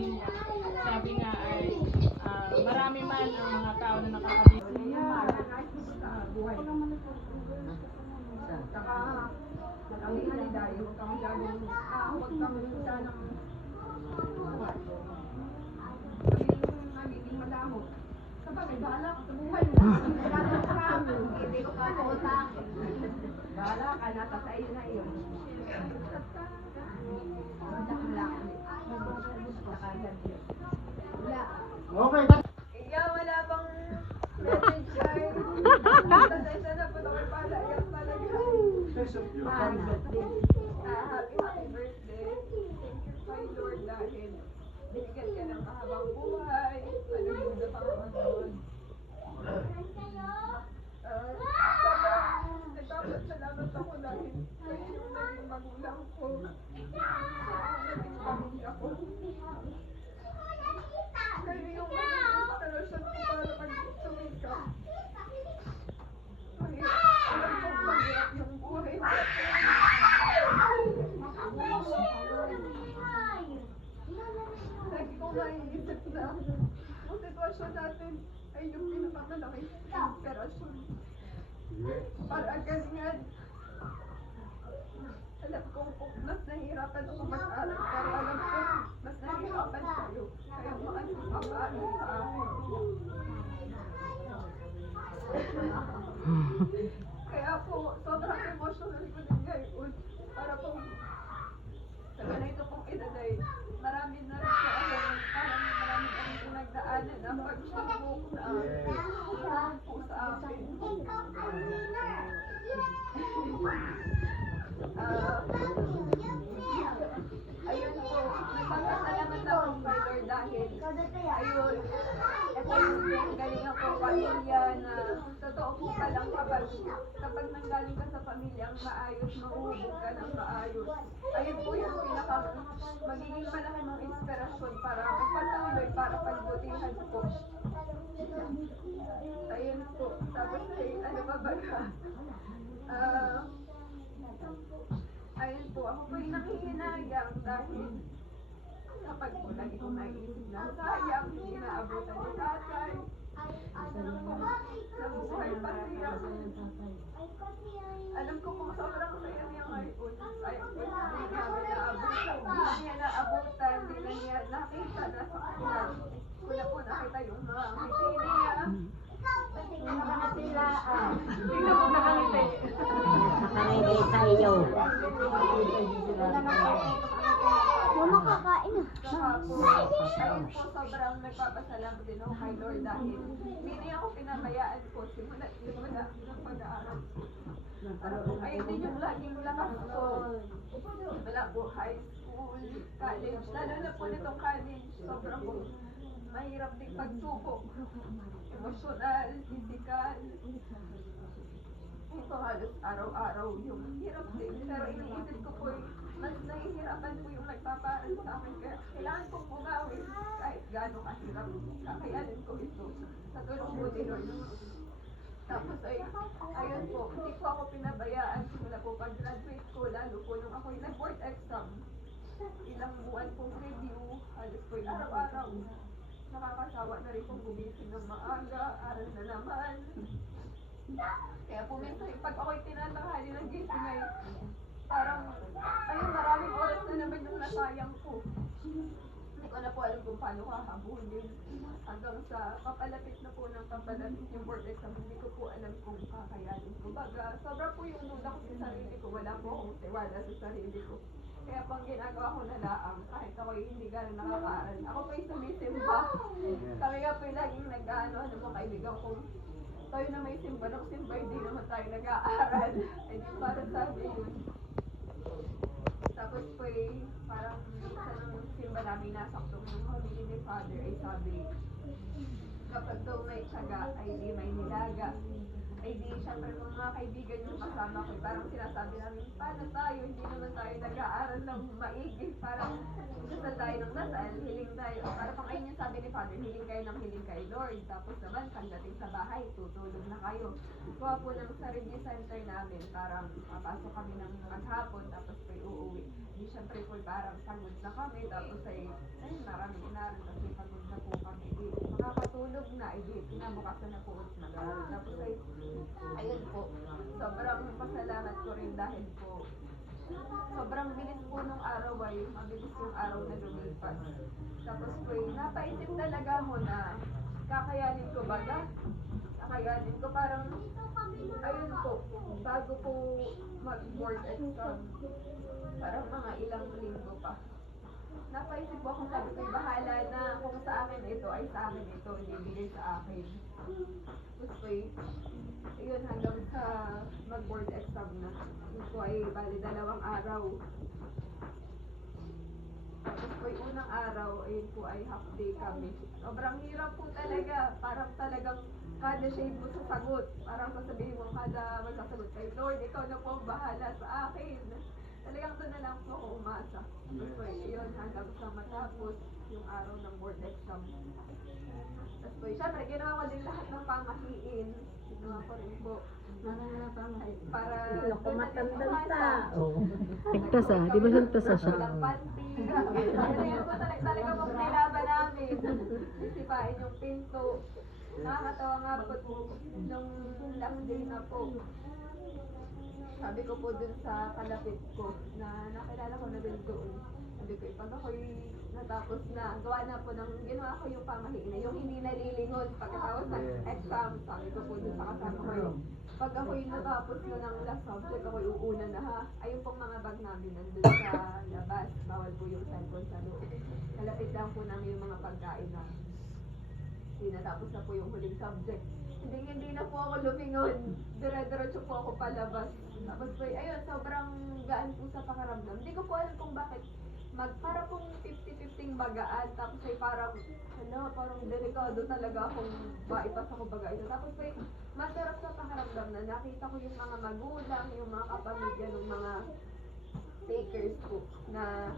pamilya. Sabi nga ay marami man ang mga tao na nakakabili. Buhay. Saka, ang haliday, huwag kang masyadong, huwag kang sanang buhay. Nagiging madamo. Kapag bahala ka sa buhay mo, hindi ko pa utang. Bahala ka, nasa sa iyo na iyon. Okay. Iya, wala pang message card. Pasensya na po na may palayan talaga. Happy birthday. Thank you kay Lord dahil binigyan ka ng mahabang buhay. Panagod na Panginoon. Sobrang nagpapasalamat ako dahil kayo yung naging magulang ko. Naging pamilya ko. Kayo yung inspirasyon ko para pag-sumikap. Alam ko mahirap yung buhay. Lagi ko naiisip na ang sitwasyon natin ay yung pinakamalaking inspirasyon. Para galingan. Alam ko mas nahihirapan ako mag-aral pero alam ko mas nahihirapan kayo. Kaya maano mag-aral sa akin. Kaya po, sobrang emotional ko din ngayon. Para po, sa ganito pong edad marami na rin sa akin, parang marami kami pinagdaanan na pagsubok na po sa akin. Ayun po, nagpapasalamat ako kay Lord dahil ayun, ito yung galing ako pamilya na totoo po palang kapag nanggaling ka sa pamilyang maayos, mauubog ka ng maayos. Ayun po yung magiging malaki ng inspirasyon para magpatuloy, para pagbutihan po. Ayun po, tapos ano pa ba ayun po, ako po yung nanghihinayang dahil kapag po lagi kong naisip na sayang, hindi naabutan ni tatay. Nabuhay pa siya. Alam ko kung sobrang saya niya ngayon. Ayaw ko hindi namin naabutan. Hindi niya naabutan, hindi na niya nakita na sa kanya. Ko na po nakita yung mga ngiti niya. Hindi na po nakangiti. Nakangiti sa iyo. Mama, kakain na. Ayun po, sobrang nagpapasalamat din ako kay Lord dahil hindi niya ako pinabayaan po simula ng pag-aaral. Ayun din yung laging lakas ko. Wala po high school, college, lalo na po nitong college, sobrang po mahirap din pagsubok. Emotional, physical. Ito halos araw-araw yung hirap din. Pero iniisip ko po mas nahihirapan po yung nagpaparal sa akin. Kaya kailangan kong bumawi kahit gano'ng kahirap. Kakayanin ko ito sa tulong po ni Lord. Tapos ayun po, hindi ko ako pinabayaan simula po pag-graduate ko, lalo po nung ako'y nag-board exam. Ilang buwan pong review, halos po yung araw-araw. Nakakasawa na rin pong gumising ng maaga, aral na naman. Kaya po minsan, pag ako'y tinatanghali ng gising ay parang, ayun, maraming oras na naman yung nasayang ko. Hindi ko na po alam kung paano hahabulin. Hanggang sa papalapit na po ng papalapit yung board exam, hindi ko po alam kung kakayanin ko. Baga, sobra po yung duda ko sa sarili ko. Wala po akong tiwala sa sarili ko. Kaya pang ginagawa ko na laang, kahit ako'y hindi gano'n nakakaaral. Ako po'y sumisimba. Kami nga po'y laging nag-ano, ano mga kaibigan ko. Tayo na may simba ng simba, hindi naman tayo nag-aaral. Ay di para sabi yun. Tapos po parang minsan ng simba namin nasaktong yung homily ni Father ay sabi, kapag daw may tiyaga ay di may nilaga. Ay di syempre mga kaibigan yung kasama ko, parang sinasabi namin, paano tayo, hindi naman tayo nag-aaral ng maigi, parang dasal tayo ng dasal, hiling tayo, parang pang ayun yung sabi ni Father, hiling kay Lord, tapos naman pagdating sa bahay, tutulog na kayo. Kuha po ng sa review center namin, parang papasok kami ng maghapon, tapos po uuwi. Di syempre po parang pagod na kami, tapos ay maraming mag-aaral kasi pagod na po kami. Makakatulog na, kinabukasan na po ulit mag-aaral. Tapos ay, ayun po, sobrang pasalamat ko rin dahil po, sobrang bilis po nung araw ay, mabilis yung araw na lumipas. Tapos po, napaisip talaga mo na, kakayanin ko ba na? Kakayanin ko parang, ayun po, bago po mag-board exam, parang mga ilang linggo pa. Napaisip po ako, sabi ko, bahala na kung sa akin ito, ay sa akin ito, hindi bigay sa akin. Tapos po, ayun, hanggang sa mag-board exam na. Yun po ay bali 2 araw. Tapos po, yung unang araw, ayun po ay half day kami. Sobrang hirap po talaga. Parang talagang kada shade mo sa sagot. Parang sasabihin mo kada magsasagot kay Lord, ikaw na po ang bahala sa akin. Talagang doon na lang po ako umasa. Tapos po, yun, hanggang sa matapos yung araw ng board exam. Tapos po, syempre, ginawa ko din lahat ng pamahiin. Ginawa ko rin po. Para doon na din umasa. Ligtas di ba ligtas siya? Walang panty. Ganyan po talaga po nilaban namin. Sisipain yung pinto. Nakakatawa nga po nung last day na po. Sabi ko po dun sa kalapit ko na nakilala ko na din doon. Sabi ko, pag ako'y natapos na, gawa na po ng ginawa ko yung pamahiin na yung hindi nalilingon pagkatapos ng exam. Sabi ko po dun sa kasama ko yung pag ako'y natapos na ng last subject, ako'y uuna na ha. Ayun pong mga bag namin nandun sa labas. Bawal po yung cellphone sa loob. Kalapit lang po namin yung mga pagkain na natapos na po yung huling subject. Hindi na po ako lumingon. Dire-diretso po ako palabas. Tapos po, ayun, sobrang gaan po sa pakaramdam. Hindi ko po alam kung bakit para pong 50-50 bagaan. Tapos ay parang delikado talaga akong maipasa ko baga ito. Tapos ay masarap sa pakaramdam na nakita ko yung mga magulang, yung mga kapamilya ng mga takers po na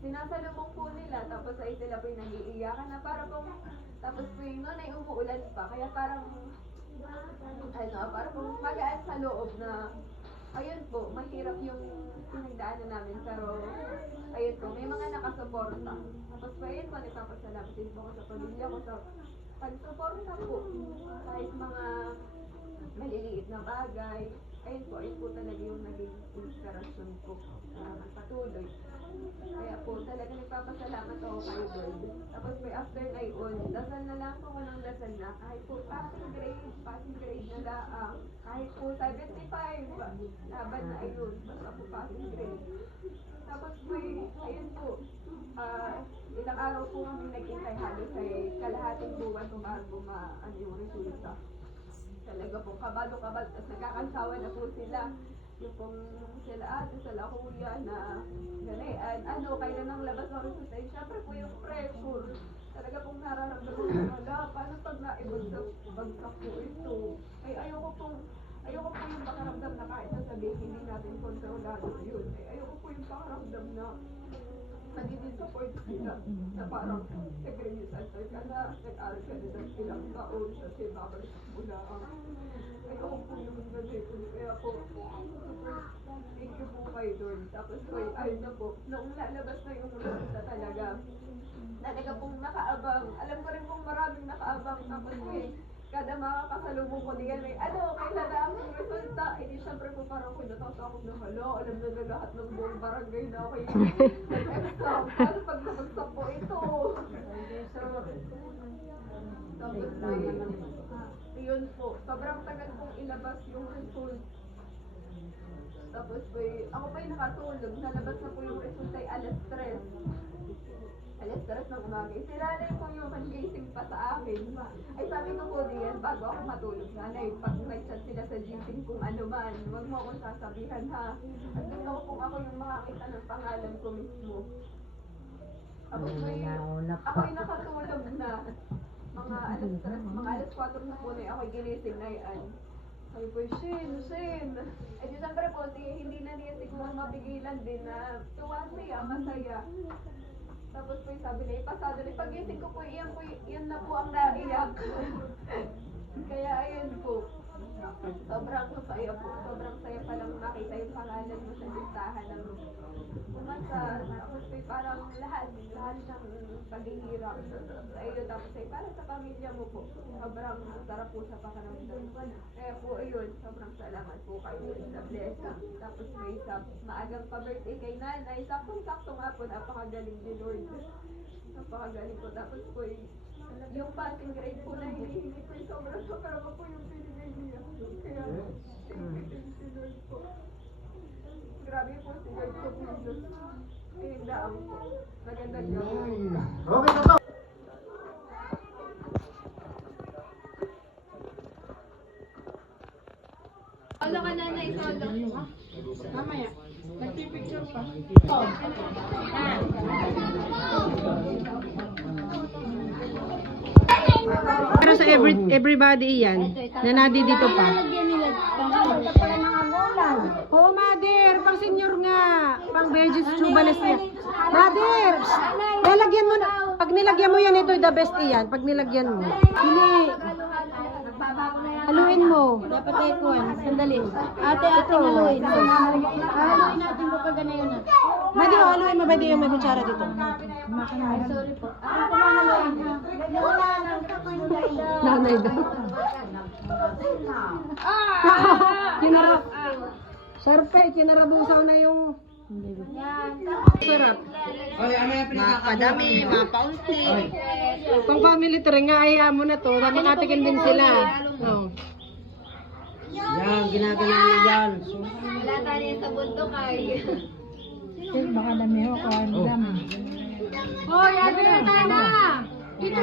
sinasalubong po nila. Tapos ay sila po yung nag-iiyakan na para pong tapos po yung noon ay umuulan pa. Kaya parang parang magaan sa loob na ayun po, mahirap yung pinagdaanan namin, pero ayun po, may mga nakasuporta. Tapos po, ayun po, nagpapasalamat din po ako sa pamilya ko sa pagsuporta po. Kahit mga maliliit na bagay, ayun po talaga yung naging inspirasyon ko na magpatuloy. Kaya po, talaga nagpapasalamat ako kay Lord. Tapos po, after ngayon, dasal na lang po ako ng dasal na kahit po passing grade na lang, kahit po 75, laban na ayun, basta po passing grade. Tapos po, ayun po, ilang araw po kami nag-intay halos ay kalahating buwan po bago yung resulta. Talaga po, kabalo-kabal, tapos nagkakansawa na po sila. Yung pong sila ate, sila kuya na gano'n, kailan ang labas ng resulta. Siyempre po yung pressure. Talaga pong nararamdaman ko, paano pag naibagsak po ito? Ay ayoko po yung pakaramdam na kahit sasabihin hindi natin kontrolado yun. Ay ayoko po yung pakaramdam na magiging support sila na parang sabihin niyo sa ka na nag-aral ka na ng ilang taon kasi babalik mo na ayoko po yung gano'n. Kaya po thank you po kay Lord. Tapos po ayun na po nung lalabas na yung resulta talaga pong nakaabang. Alam ko rin pong maraming nakaabang. Tapos po kada makakasalubong ko diyan may kailan na ang resulta. Hindi syempre po parang ko natatakot na alam na lahat ng buong barangay na ako yung exam. Tapos pag nabagsak po ito. Tapos yun po. Sobrang tagal pong ilabas yung result. Tapos po ako pa yung nakatulog. Nalabas na po yung resulta ay alas 3. Alas 3 ng umaga. Sinanay po yung mag-gising pa sa akin. Ay sabi ko po diyan, bago ako matulog, nanay, pag nag-chat sila sa gising kung ano man, huwag mo akong sasabihan ha. At gusto ko kung ako yung makakita ng pangalan ko mismo. Tapos ako'y nakatulog na. Mga alas 4 na po na ako'y ginising na yan. Sabi po, Shin. Eh di siyempre po, hindi na niya siguro mapigilan din na tuwa siya, masaya. Tapos po sabi na ipasado na pag-ising ko po, yan na po ang naiyak. Kaya ayun po. Sobrang saya po. Sobrang saya pa lang makita yung pangalan mo sa listahan ng umasar. Tapos may parang lahat ng paghihirap sa iyo. Tapos ay para sa pamilya mo po. Sobrang sarap po sa pakiramdam. Kaya po ayun, sobrang salamat po kayo sa blessing. Tapos may isa maagang pa-birthday kay nanay. Saktong-sakto nga po, napakagaling din Lord. Napakagaling po. Tapos po yung passing grade po na hinihingi ko, sobrang po yung pinigay niya. Kaya, thank you Lord po. Grabe po si Lord po po Diyos. Ayun daang po. Magandang gabi. Solo ka nanay, solo. Mamaya. Nagpipicture pa. Pero sa everybody yan, na nadi dito pa. Oo, mother, pang senior nga. Pang veggies, chubales niya. Mother, nilagyan mo na. Pag nilagyan mo yan, ito the best iyan. Pag nilagyan mo. Hindi. Haluin mo. Dapat tayo kuhan. Sandali. Ate, haluin. Haluin natin po pag gana yun. Pwede mo haluin mo, pwede yung may kutsara dito. Ay, sorry po. Ako po mga haluin. Nanay daw. Kinarap. Sarpe, kinarabusaw na yung... Sarap. Makadami, mapaunti. Pang family to rin nga, ayaw mo na to. Makatikin din sila. Oh. Yan, ginagana niya yan. Wala tayo sa bundok ay. Baka dami ho, kaya madami. Oh, yan na. Dito.